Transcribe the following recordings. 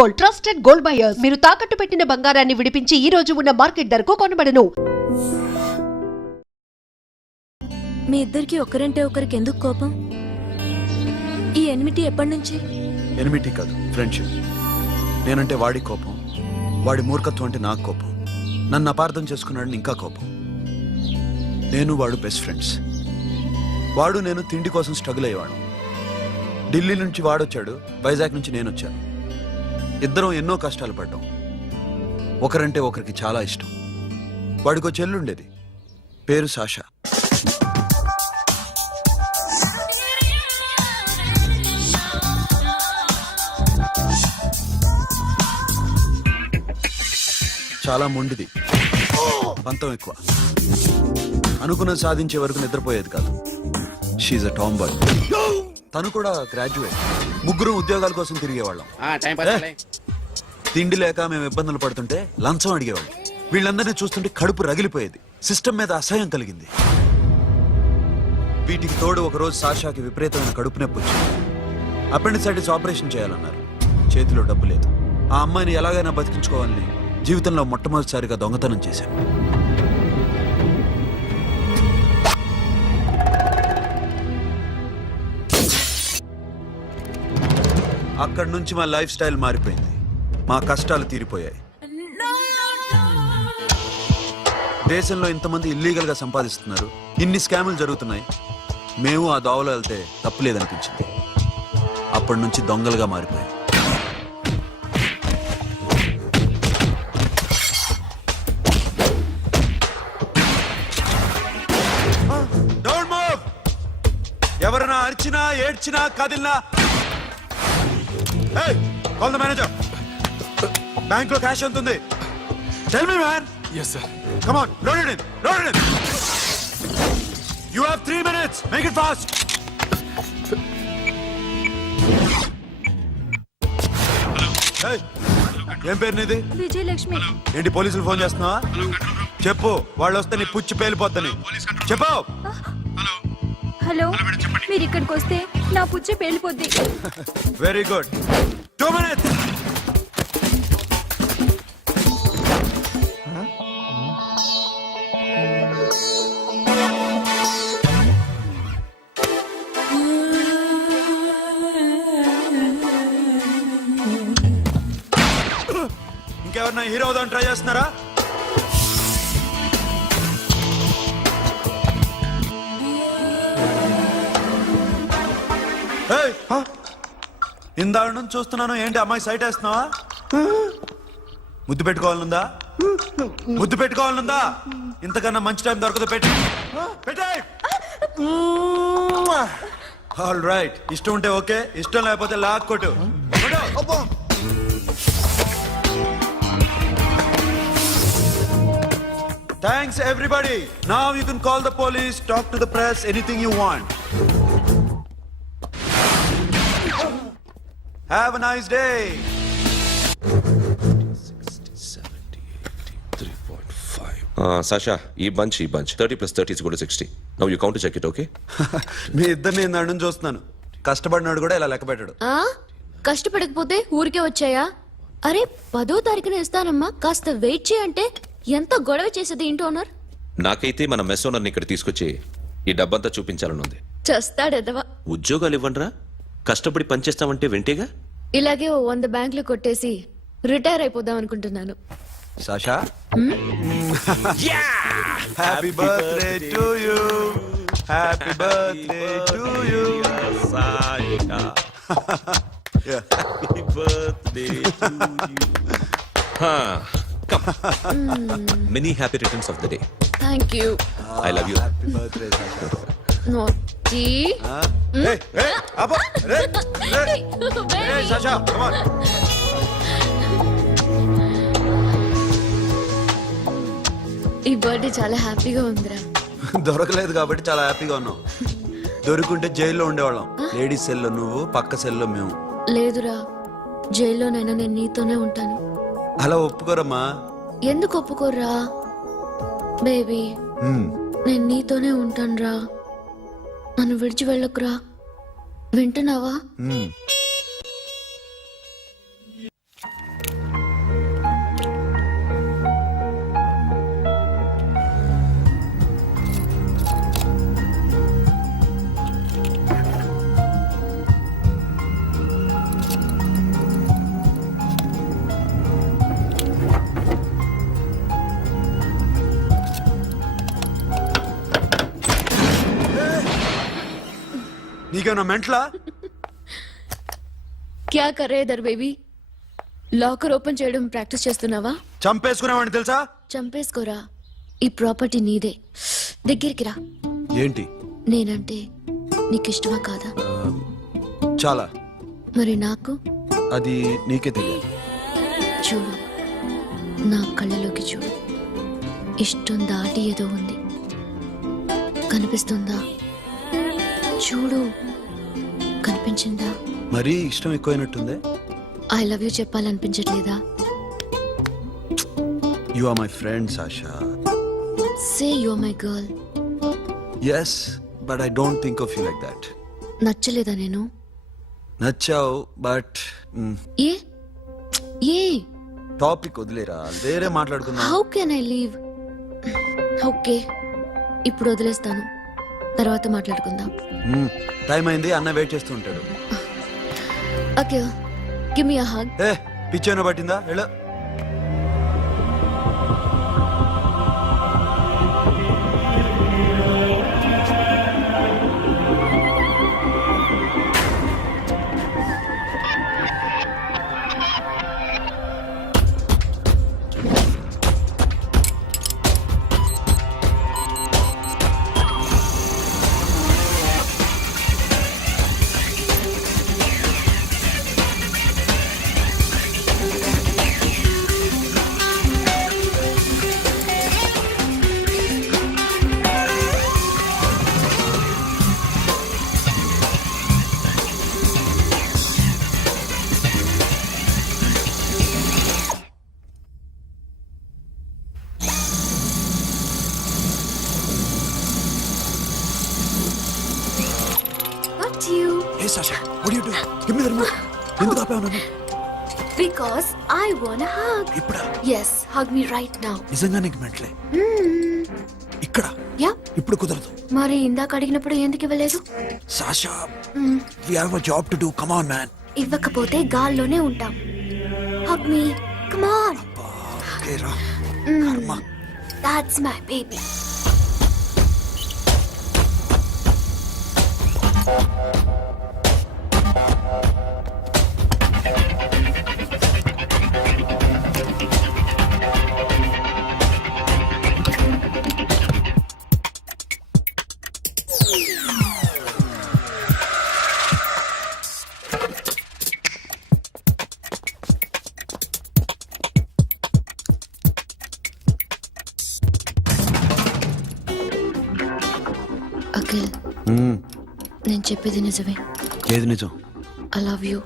Gold, trusted gold buyers. మీరు తాకట్టు పెట్టిన బంగారాన్ని విడిపించి ఈ రోజు ఉన్న మార్కెట్ ధరకు కొనబడను. మీ ఇద్దరికి ఒకరంటే ఒకరికి ఎందుకు కోపం? ఈ ఎనిమిటీ ఎప్పటి నుంచి? ఎనిమిటీ కాదు, ఫ్రెండ్షిప్. నేనంటే వాడి కోపం, వాడి మూర్ఖత్వం అంటే నాకు కోపం. నన్ను అపార్థం చేసుకున్నాడని ఇంకా కోపం. నేను వాడు బెస్ట్ ఫ్రెండ్స్. వాడు నేను తిండి కోసం స్ట్రగుల్ అయ్యేవాడు. ఢిల్లీ నుంచి వాడొచ్చాడు, వైజాగ్ నుంచి నేను వచ్చాను. ఇద్దరం ఎన్నో కష్టాలు పడ్డాం. ఒకరంటే ఒకరికి చాలా ఇష్టం. వాడికో చెల్లుండేది, పేరు సాషా. చాలా మొండిది, పంతం ఎక్కువ. అనుకున్నది సాధించే వరకు నిద్రపోయేది కాదు. She's a tomboy. తను కూడా గ్రాడ్యుయేట్. ముగ్గురు ఉద్యోగాల కోసం తిరిగేవాళ్ళం. తిండి లేక మేము ఇబ్బందులు పడుతుంటే లంచం అడిగేవాళ్ళం. వీళ్ళందరినీ చూస్తుంటే కడుపు రగిలిపోయేది. సిస్టమ్ మీద అసహ్యం కలిగింది. వీటికి తోడు ఒకరోజు సాషాకి విపరీతమైన కడుపు నొప్పి వచ్చింది. అపెండిసైటిస్ ఆపరేషన్ చేయాలన్నారు. చేతిలో డబ్బు లేదు. ఆ అమ్మాయిని ఎలాగైనా బతికించుకోవాలని జీవితంలో మొట్టమొదటిసారిగా దొంగతనం చేశాను. అక్కడి నుంచి మా లైఫ్ స్టైల్ మారిపోయింది. మా కష్టాలు తీరిపోయాయి. దేశంలో ఇంతమంది ఇల్లీగల్ గా సంపాదిస్తున్నారు, ఇన్ని స్కాములు జరుగుతున్నాయి. మేము ఆ దోవలో వెళ్తే తప్పులేదనిపించింది. అప్పటి నుంచి దొంగలుగా మారిపోయాయి. ఎవరైనా అరిచినా ఏడ్చినా కదిలినా కాల్ ద మేనేజర్. బ్యాంక్ లో క్యాష్ ఎంత ఉంది? Tell me man. Yes, sir. Come on, load it in. Load it in. You have 3 minutes. Make it fast. Hey, ఏం పేరు నీది? విజయలక్ష్మి. ఏంటి పోలీసులు ఫోన్ చేస్తున్నావా? చెప్పు, వాళ్ళు వస్తే నీ పుచ్చి పేలిపోద్దని చెప్పు. హలో, మీరు ఇక్కడికి వస్తే నా పుచ్చి పేలిపోద్ది. Very good. 2 minutes. ఇంకెవరన్నా హీరో అవుదామని ట్రై చేస్తున్నారా? ఇందాక నుంచి చూస్తున్నాను, ఏంటి అమ్మాయి సైట్ వేస్తున్నావా? ముద్దు పెట్టుకోవాలనుందా? ముద్దు పెట్టుకోవాలనుందా? ఇంతకన్నా మంచి టైం దొరకదు. All right. ఇష్టం ఉంటే ఓకే, ఇష్టం లేకపోతే లాక్కొట్టు. Thanks everybody. Now you can call the police, talk to the press, anything you want. Have a nice day. 60, 70, 80, 3.5. Sasha, ఈ bunch 30 plus 30 is equal to 60. Now you count to check it, okay? మీ ఇద్దరిని నేను నన్ను చూస్తున్నాను. కష్టపడినాడు కూడా ఇలా లెక్క పెట్టాడు. కష్టపడకపోతే ఊరికే వచ్చాయా? అరే 10వ తారీఖున ఇస్తానమ్మా, కాస్త వెయిట్ చేయంటే ఎంత గొడవ చేసేది ఇంటి ఓనర్. నాకైతే మన మెస్ ఓనర్ని ఇక్కడ తీసుకొచ్చి ఈ డబ్బంతా చూపించాలని ఉంది. చేస్తాడెదవా. ఉద్యోగాలు ఇవ్వండిరా, కష్టపడి పనిచేస్తామంటే వెంటేగా. ఇలాగే 100 బ్యాంకులు కొట్టేసి రిటైర్ అయిపోదాం అనుకుంటున్నాను. Sasha, happy birthday to you. Happy birthday to you Sasha. Happy birthday to you. Come. Many happy returns of the day. Thank you. I love you. Happy birthday, Sasha. Naughty. Hey, Abba, hey, Sasha, come on. ఈ birthday చాలా హ్యాపీగా ఉందిరా. దొరకలేదు కాబట్టి చాలా హ్యాపీగా ఉన్నాం. దొరుకుంటే జైల్లో ఉండేవాళ్ళం. లేడీస్ సెల్లో నువ్వు, పక్క సెల్లో మేము. లేదురా, జైల్లోనైనా నేను నీతోనే ఉంటాను. అలా ఒప్పుకోరమ్మా. ఎందుకు ఒప్పుకోర్రా బేబీ? నేను నీతోనే ఉంటానురా, నన్ను విడిచి వెళ్ళకురా. వింటున్నావా? నీకేమన్నా మెంట్లా? క్యా కరే ఇధర్ బేబీ? లాకర్ ఓపెన్ చేయడం ప్రాక్టీస్ చేస్తున్నావా? చంపేసుకున్నావని తెలుసా? చంపేసుకోరా, ఈ ప్రాపర్టీ నీదే. దగ్గరికి రా. ఏంటి? నేనంటే నీకు ఇష్టమా కాదా? చాలా. మరి నాకు? అది నీకే తెలియాలి. చూడు, నా కళ్ళలోకి చూడు. ఇష్టం దాటి ఏదో ఉంది, కనిపిస్తుందా? చూడు, కనిపించిందా? మరీ ఇష్టం ఎక్కువైనట్టుందే. ఐ లవ్ యూ చెప్పాలనిపించట్లేదా? You are my friend Sasha. Say you are my girl. Yes, but I don't think of you like that. నచ్చలేదా నేను? నచ్చావు, బట్ ఏ ఏ టాపిక్ వదిలేరా, వేరే మాట్లాడుకుందాం. How can I leave? Okay, ఇప్పుడు వదిలేస్తాను, తర్వాత మాట్లాడుకుందాం. టైం అయింది, అన్న వెయిట్ చేస్తూ ఉంటాడు. Okay, give me a hug. ఏ పిచ్చైనా పట్టిందా? వెళ్ళు. Not you. ఏ Sasha, what are you doing? Give me the remote. ఎందుకు ఆపావు నన్ను? Because I want a hug. ఇప్పుడా? Yes, hug me right now. నిజంగా నీకు మెంట్లే? ఇక్కడ Yeah. ఇప్పుడు కుదరదు. మరి ఇందాక అడిగినప్పుడు ఎందుకు ఇవ్వలేదు? Sasha, we have a job to do. Come on, man. ఇవ్వకపోతే గాల్లోనే ఉంటాం. Hug me. Come on. Okay, రా. కర్మ. That's my baby. అఖిల్, నేను చెప్పేది నిజమే. ఏది నిజం? I love you.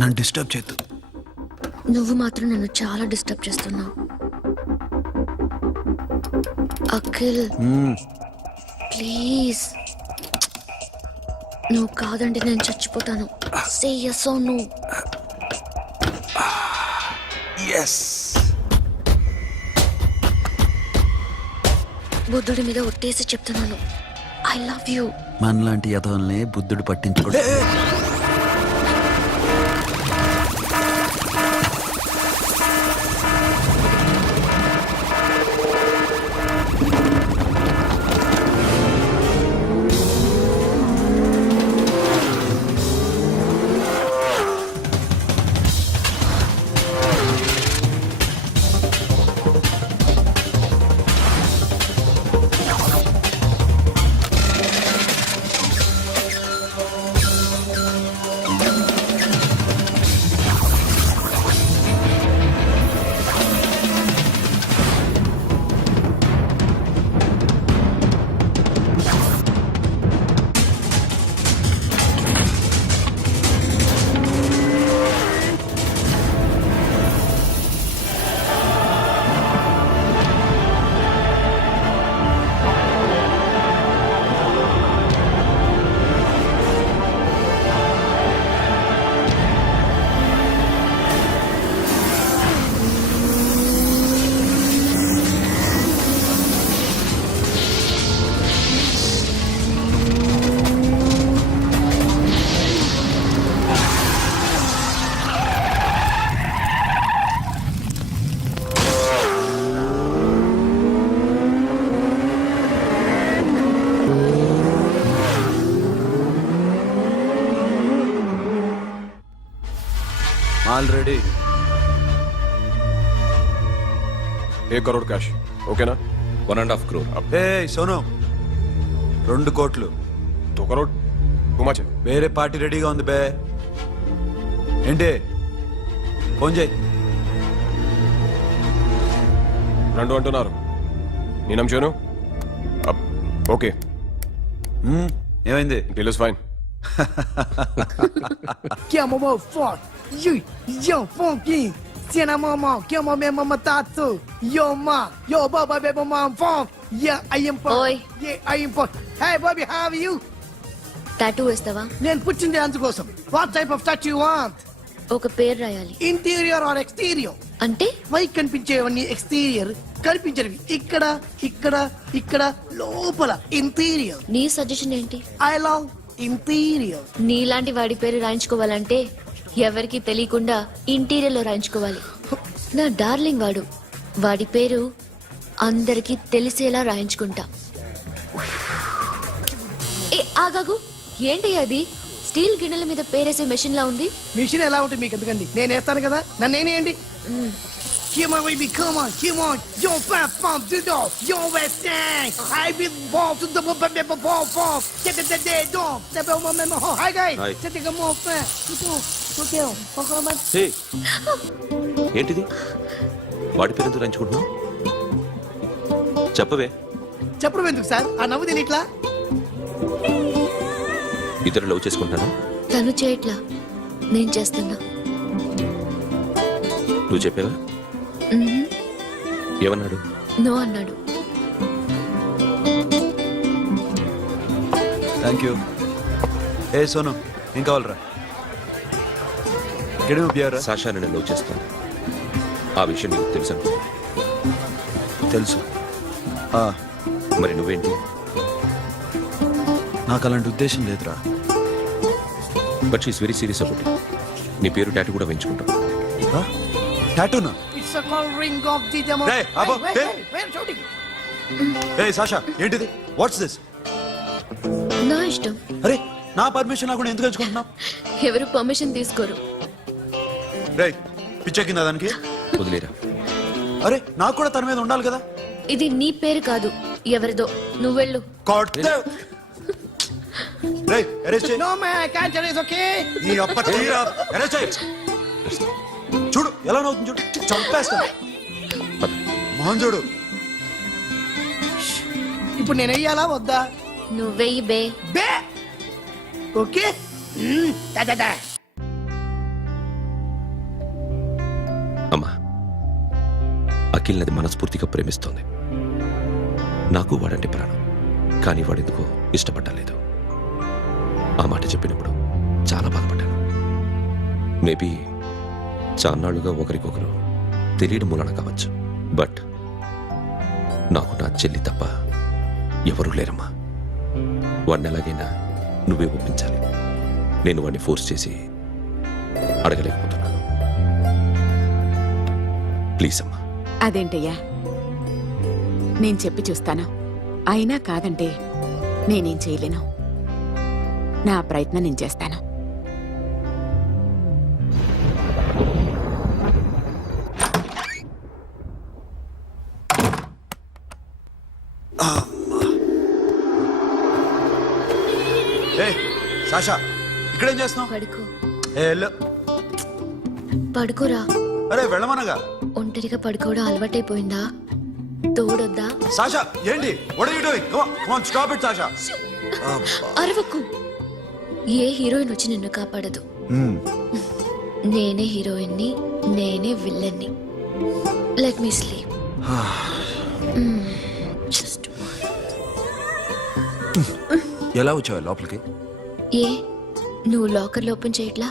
నన్ను డిస్టర్బ్ చేయొద్దు. నువ్వు మాత్రం నన్ను చాలా డిస్టర్బ్ చేస్తున్నావు. అఖిల్, ప్లీజ్. నువ్వు కాదంటే నేను చచ్చిపోతాను. సే yes or no. Yes. బుద్ధుడి మీద ఒట్టేసి చెప్తున్నాను. I love you. మనలాంటి యథోల్ని బుద్ధుడు పట్టించుకోడు. ఆల్రెడీ 1 करोड़ कैश ओकेना 1.5 crore. ఏ సోను 2 కోట్లు 2 करोड़ टू मच है వేరే పార్టీ రెడీగా ఉంది బే ఏంటి ఫోన్ చేయి రెండు అంటున్నారు నీ నమ్ముచాను ఓకే ఏమైంది deal is fine Que é mamão forte. Yo, funky. Cena mamão, que é mamão mamatato. Yo, ma. Yo, baba, baby, mom, funk. Yeah, I am funk. Oi. Yeah, I am funk. Hey, Bobby, how are you? Tattoo వేస్తావా? నేను పుట్టింది అందుకోసం. What type of tattoo you want? ఒక పేరు రాయాలి. Interior or exterior? అంటే పై కనిపించేవన్నీ exterior, కనిపించేవి ఇక్కడ ఇక్కడ ఇక్కడ లోపల ఇంటీరియర్. నీ సజెషన్ ఏంటి? I love interior. నీలాంటి వాడి పేరు రాయించుకోవాలంటే ఎవరికి తెలియకుండా ఇంటీరియర్ లో రాయించుకోవాలి. నా డార్లింగ్ వాడు. వాడి పేరు అందరికి తెలిసేలా రాయించుకుంటా. ఏ ఆగాగు, ఏంటి అది? స్టీల్ గిన్నెల మీద పేరేసే మెషిన్ లా ఉంది. మిషన్ ఎలా ఉంటుంది మీకు ఎందుకండి, నేను వేస్తాను కదా, నన్ను నేనేయండి. Come on, baby, come on, come on. Yo, fat pump, do do. Yo, west side. I be ball to the ball pump. Get the dead dog. The bell mama. Hi, guys. Hi. Set the more fat. Okay, okay. హే ఏంటిది వాడి పేరు ఎందుకు రంచుకుంటున్నావు చెప్పవే. చెప్పడం ఎందుకు sir, ఆ నవ్వు తిని ఇట్లా. ఇద్దరు లవ్ చేసుకుంటాను. తను చేయట్లా, నేను చేస్తున్నా. నువ్వు చెప్పావా? ఏమన్నాడు? నో అన్నాడు. Thank you. ఏ సోను ఏం కావాలరా? గడివి బియారా? సాషా నేను లవ్ చేస్తాను. ఆ విషయం నీకు తెలుసా? తెలుసు. మరి నువ్వేంటి? నాకు అలాంటి ఉద్దేశం లేదురా. But she's very serious about it. నీ పేరు టాటూ కూడా వేయించుకుంటాం. టాటూనా? It's a call ring of the demo. Hey, Abo, hey. Wait, shouting. A Sasha ఏంటిది? What's this? నా ఇష్టం. అరే నా పర్మిషన్ లేకుండా ఎందుకు ఎంచుకుంటున్నావు? ఎవరు పర్మిషన్ తీసుకోరు. రే పిచ్చెక్కిందా దానికి? వదిలేరా. అరే నాకు కూడా తన మీద ఉండాలి కదా. ఇది నీ పేరు కాదు, ఎవరిదో. నువ్వెళ్ళు. రే అరెస్ట్ చేయి. No man, I can't tell you, it's okay? నీ అప్ప తీరా అరెస్ట్ చేయి. చూడు ఎలా నవ్వుతుంది చూడు, చంపేస్తా. మోహన్ చూడు. ఇప్పుడు నేను వెయ్యాలా వద్దా? నువ్వెయ్యి బే. బే ఓకే. Da da da. అమ్మా, అఖిల్ నది మనస్ఫూర్తిగా ప్రేమిస్తోంది. నాకు వాడంటే ప్రాణం. కానీ వాడెందుకో ఇష్టపడలేదు. ఆ మాట చెప్పినప్పుడు చాలా బాధపడ్డాను. మేబీ చాన్నాళ్ళుగా ఒకరికొకరు తెలియడం మూలన కావచ్చు. బట్ నాకు నా చెల్లి తప్ప ఎవరూ లేరమ్మా. వాడిని ఎలాగైనా నువ్వే ఒప్పించాలి. నేను వాడిని ఫోర్స్ చేసి అడగలేకపోతున్నాను. ప్లీజ్ అమ్మా. అదేంటయ్యా, నేను చెప్పి చూస్తాను. అయినా కాదంటే నేనేం చేయలేను. నా ప్రయత్నం నేను చేస్తాను. ఏ సాషా ఇక్కడేం చేస్తున్నావు? పడుకో. ఏ వెళ్ళు. పడుకోరా. అరే వెళ్ళమనగా. ఒంటరిగా పడుకోవడం అలవాటైపోయిందా? తోడొద్దా? సాషా ఏంటి? What are you doing? Come on stop it Sasha. అరవకు. ఏ హీరోయిన్ వచ్చి నిన్ను కాపాడదు. నేనే హీరోయిన్ని, నేనే విల్లన్ని. Let me sleep. జస్ట్ ఎలా వచ్చావు లోపలికి? ఏ నువ్వు లాకర్ ఓపెన్ చేయట్లా?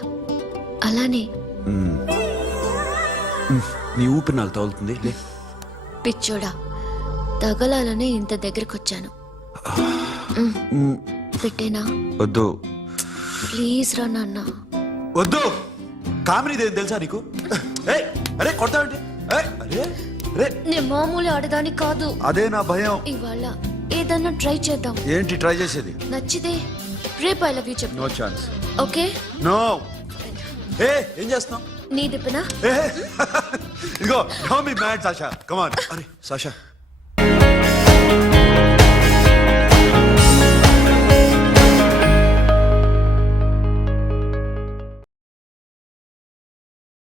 అలానే. నీ ఊపిరి నాకు తగులుతుంది. లే. పిచ్చోడా, తగలాలనే ఇంత దగ్గరకొచ్చాను. పెట్టేనా? వద్దు ప్లీజ్ రా నాన్న. వద్దు. కామెడీదేం తెలుసా నీకు? ఏయ్, అరే కొడతావేంటి? ఏయ్, అరే అరే నేను మామూలు ఆడదాని కాదు. అదే నా భయం. ఇవాళ ఏదన్నా ట్రై చేద్దాం. ఏంటి ట్రై చేసేది? నచ్చితే రేపు ఐ లవ్ యూ చెప్పు. No chance. ఓకే? నో. ఏ ఏం చేస్తున్నావు? నీ దిప్పునా ఇదిగో don't be mad Sasha come on అరే సాషా